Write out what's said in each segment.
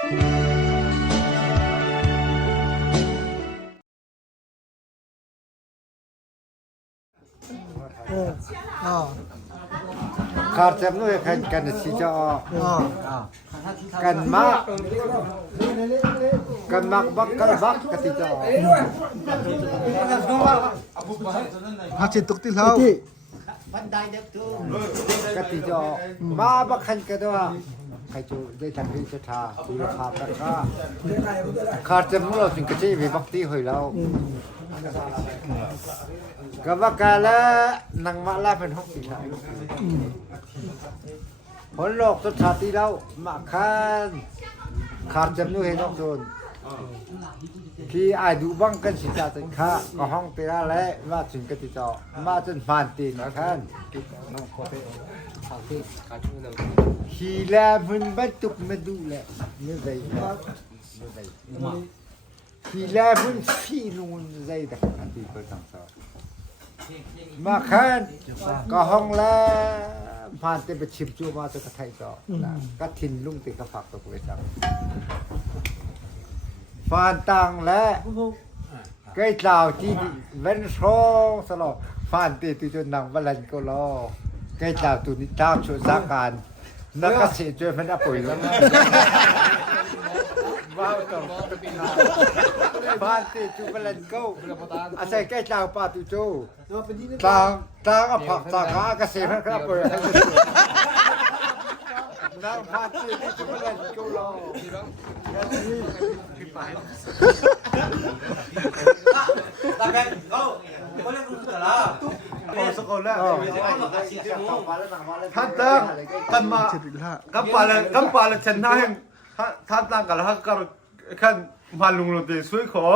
Karcam nu kan si jo kan mak bak kal bak kati jo Hacin tuk til hau kati jo ma bak khan ka do kai chu de tan ri cha tha tu ra kha ta kha Karcam nu lo sin ka chi vi bak ti hoi laoก็ว่ากาละนังมาลาเป็นห้องสีขาวผลโลกสุดท้ายที่เรามาคันขาดจำนวนให้น้องโซนที่ไอ้ดูบังกันสิจ่าสินค้าก็ห้องตีละและมาถึงกติจอมาจนผ่านตีนนะคันขี่แล้วมันบรรทุกมาดูแลไม่ได้ขี่แล้วมันฟีลุนใจแต่ขันตีเปิดทางซ้ายมาคันก็ห้องแล้วผ่านเต็มไปชิมจูมาจะกระไทยต่อก็ทินลุงติดกระฝักตัวไปจังผ่านตังและใกล้เจ้าที่เว้นโชสลอผ่านตีตุจนนังบาลันก็รอใกล้เจ้าตุนิต้าช่วยสร้างการนักเกษตรช่วยพัฒนาปุ๋ยแล้วนะว้าวต่อผ่านตีจุบาลันก็อาศัยใกล้เจ้าป่าตุโจต่างผักต่างหาเกษตรพัฒนาปุ๋ยน้ำผ่านตีจุบาลันก็รอตาแบงโอ้คนเล่นกูเสือละ พอสกุลแล้วท่าน Chin ตั้ง til ha กัปปาลชนะท่านตั้งกันแล้วก็ขั้นมาลุงลงตีช่วยขอ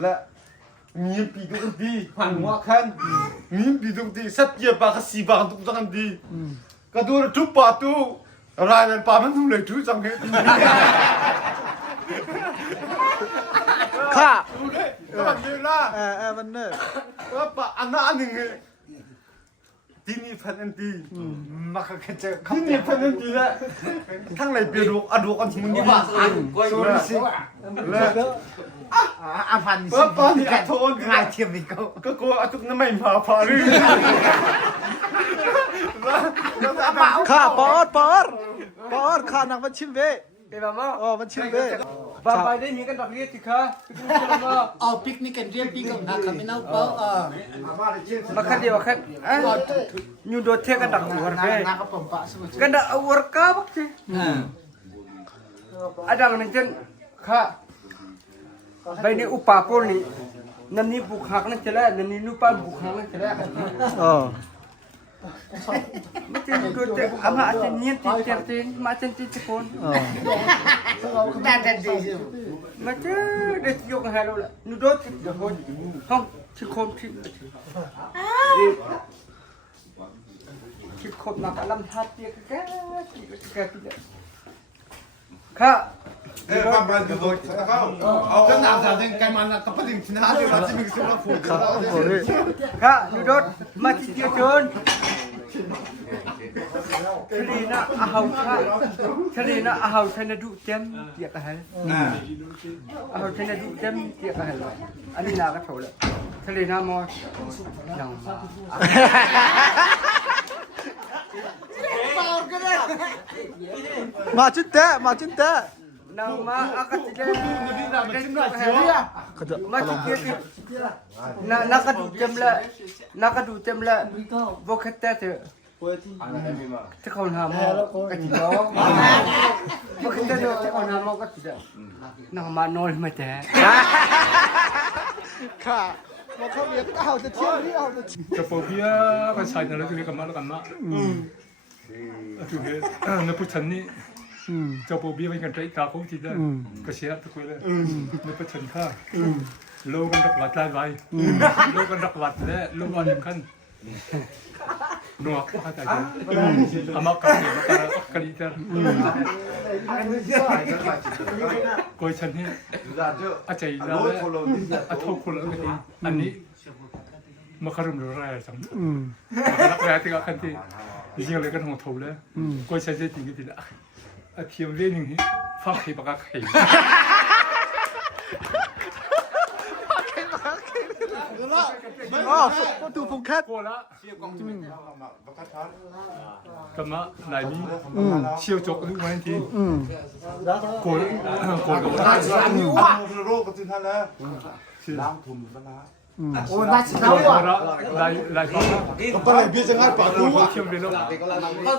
และมีปีตุกตีหันหัวขั้นมีปีตุกตีสัตย์เยอะปากสีบางตุกตังดีก็ดูทุกปาตุรายเป็นปามันทุ่งเลยทุกจังเหตุ ข้า ดูเลยก็แบบนี้ล่ะ มันเนอ ก็ปะอันนั้นหนึ่งที่นี่พันตี มาเขาเจอ ที่นี่พันตีแล้วทั้งในปีดูอดูกันมึงยี่บ้า โซลิสิอาพัน เปิดตอนที่โทน ง่ายเทียมอีกก็ ก็อาตุกนั่นไม่มาพารื่ ข้าปอดข้านังมันชิมเว เดี๋ยวมา อ๋อมันชิมเว บางไปได้มีกันดอกเลี้ยสิคะเอาปิกนิกกันเรียบปีกับนักขมิ้นเอาเปล่ามาคันเดียวคันยูโดเทกันดอกหัวไป นักกับผมปะสมุทร กันดอกหัวกาบักสิada yang jen kak bayi ni upah pun ni nani bukan nak celah nani lupa bukan nak celah อ๋อ macam tu tu ama ada niat tiap-tiap macam tu pun อ๋อ แต่แต่ดี macam dia tiup halu lah nudut dah pun hong cikom cikom nak alam hati ke tidak kak ความรักจะโดนเขาเอาก็หนักจากนั้นกันมันต้องไปถึงชนะด้วยที่มีสิ่งเราพูด ข้าโอ้โหเลย kak nudut mati dia John Selina ahau kak Selina ahau sana duk jam dia kahal ahau sana duk jam dia kahal ani nak kata lah Selina mau yang มาจุดแตะมาจุดแตะ nama akan tidak Kada macam dia nak duk jam lah bukan tu Tekon hamo ketiga. Bukan tu tekon hamo ketiga. Nama nol macam. ข้ามาเข้าเรียนเอาจะเที่ยวนี่เอาจะ จะปอบเบี้ยกันใช้นั่นแล้วทีนี้กันมาแล้วกันนะถูกไหมในผู้ชันนี่จะปอบเบี้ยเป็นกันใจตาเขาทีเดียวก็เสียทุกคนเลยในผู้ชันข้าโลกันรักวัดได้ไว้โลกันรักวัดแล้วโลกันยังขั้นนัวเข้าใจไหมอามากันเนี่ยกันอีเตอร์ก็ฉันนี่อาจจะแล้วอาทบคนละกันดีอันนี้มาคารุมดูแลจังรักแร้ที่ก็คันที่จริงๆเลยกันหัวโถเลยก็ใช้เจติงกันทีละเทียมเรื่องนี้ไฟ ฟังขี้ปากกาขี้ อ๋อประตูพงแคท โกละกำมะไหนนี้เชี่ยวจกทุกวันทีโกละโกละ โรคกันจริงท่านแล้วล้างถุงมาแล้ว โอ้น่าชิ โก เล่า ละ อ่ะ ลายฟ้า ก็เลยเบี้ยจะงัดปากรู้อ่ะ เชี่ยวเร็ว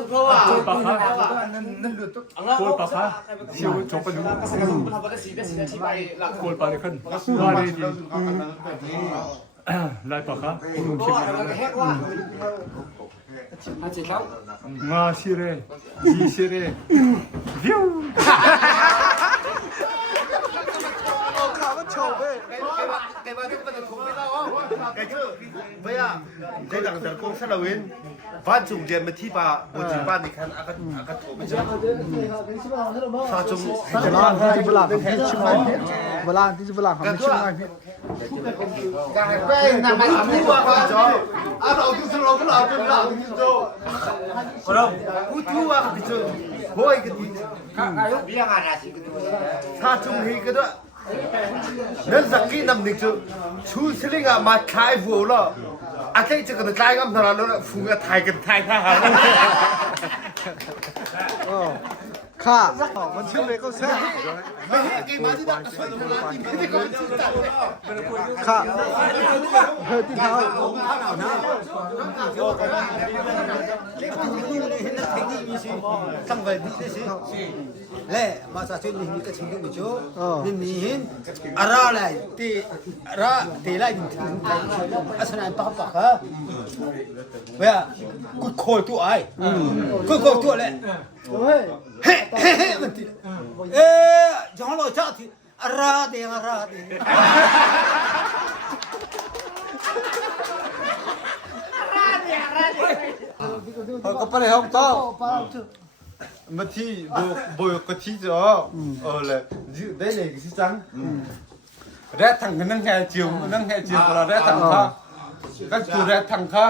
เพราะว่า โกปากขาโกปากขาเชี่ยวจกไปดูโกปากเลยขึ้นว่าเลยทีลายปากขาเชี่ยวงาชีเร่จีชีเร่วิว ขามันโชว์เว้ย bây giờ đây là đợt công sát đầu in văn trùng điện mà thi bà một chỉ ban thì khăn ăn thổ bây giờ sao chúng จะลองที่เวลาของพี่ชิมไงเวลาที่เวลาของพี่ชิมไงพี่ cái này mày làm gì vậy ăn đầu cứ sao cứ làm cái nào thì cho không cứ thua à cái chứ thôi cái gì sao chúng thì cái đó nên rằng cái nằm được chứ chú sẽ linh à mà khai vụ lo à cái chứ cái cái ngắm thằng nào nó phụ cái thay tha hàng ค่ะมันชื่อเลยก็แซ่ cái mà đi đặt cái nó là cái cái ค่ะเฮ้ยที่เท้า sang về đi thế lẽ mà sao chuyện mình cái chính cái chỗ nên mình ara lại thì lại à sao này bác bác hả bây giờ cứ khôi tụ ai cứ khôi tụ lại mình thì ê chẳng lo chắc thì ara đi ก็ไปในห้องโต๊ะ mà thi bồi có thi rồi là đấy là cái trắng rẽ thẳng cái nâng hè chiều là rẽ thẳng kha các chú rẽ thẳng kha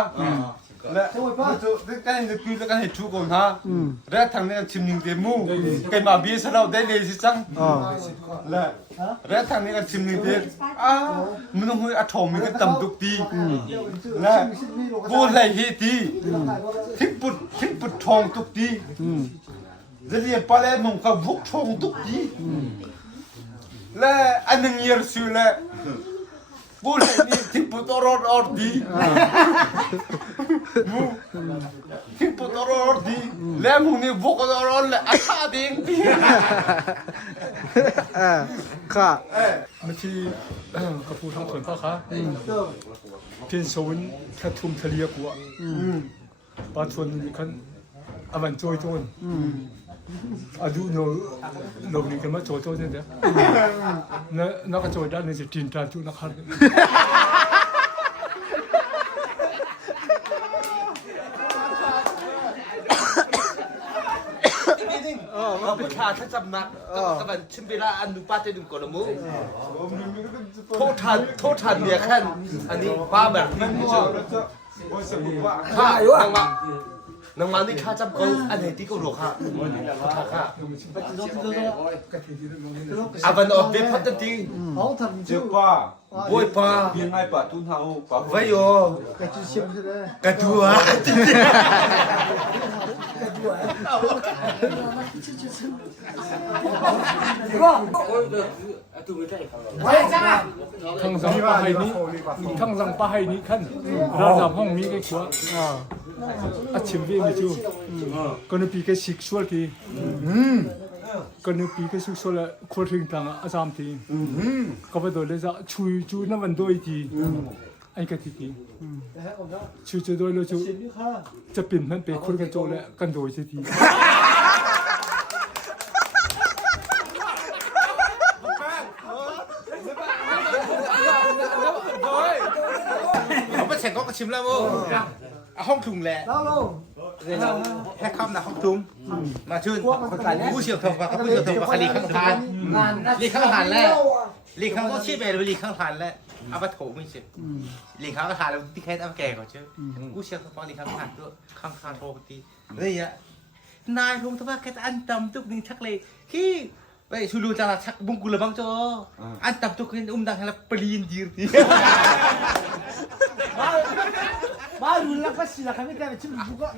là cái này cứ là cái này chú còn ha rẽ thẳng này chìm những cái mu cái mà bia sao đâu đấy là cái trắng là rẽ thẳng này là chìm những cái mình không hơi thổ mình cái tầm tục đi là vô lại hết đi thích bút thòng tục đi giờ đi pa lẽ mong ka vuk thong tuk đi lẽ anh đừng nhớ sự lẽ vô lại đi thích bút or đi thích bút or đi lẽ mong đi vuk or lẽ ăn ta đi ค่ะ ไม่ใช่กระปูทางส่วนพ่อค้าเพียนโซนแค่ทุ่มทะเลกัวปลาชวนคันอวันโจยโจนอายุโนนี่กันมาโจยโจนเนี่ยนะนักโจยด้านนี้จะจินตาจุนักขัน เป็นขาถ้าจำนักตะวันชิมเวลาอันดูป้าจะดูก่อนละมูโทษทันเนี่ยแค่อันนี้ป้าแบบนี้ไม่เจอข้านางมานี่ข้าจำเขาอันไหนที่เขาหลอกข้าวันออกเว็บพัฒน์ตีเจ้าป้าโวยป้ายังไงป้าทุนเฮาป้าไว้โยกระจัว ทั้งสังปะให้นี้ทั้งสังปะให้นี้ขั้นระดับห้องนี้ก็ชัวอาชิมวิ่งไปจูก็นึกปีก็สิกชัวทีก็นึกปีก็สิกชัวละควรถึงต่างอาสามทีก็ไปโดนเลยจะช่วยจูนั่นมันโดยทีไอ้กะทิทีช่วยจะโดยเราจูจะปิ่นมันไปคุยกันโจแล้วกันโดยที เขาไปแข่งก็ชิมแล้วมั้งห้องถุงแหละแค่คำนะห้องถุงมาชื่นผู้เชี่ยวชาญกับผู้เชี่ยวชาญกับลีข้างทานลีข้างทานแล้วลีข้างก็ชี้ไปเลยลีข้างทานแล้วเอาไปโถไม่ใช่ลีข้างทานแล้วที่แค่เอาแก่ก่อนเชื่อผู้เชี่ยวชาญลีข้างทานด้วยข้างทานโทรตีเลยอะนายลงทว่าแค่อันดำตุกนึงชักเลยขี้ Vậy xui luôn cha là chắc bung cù là băng cho. Ăn tập cho cái đang là pelin dir. 말 울라가 씨라 가면 때문에 지금 누가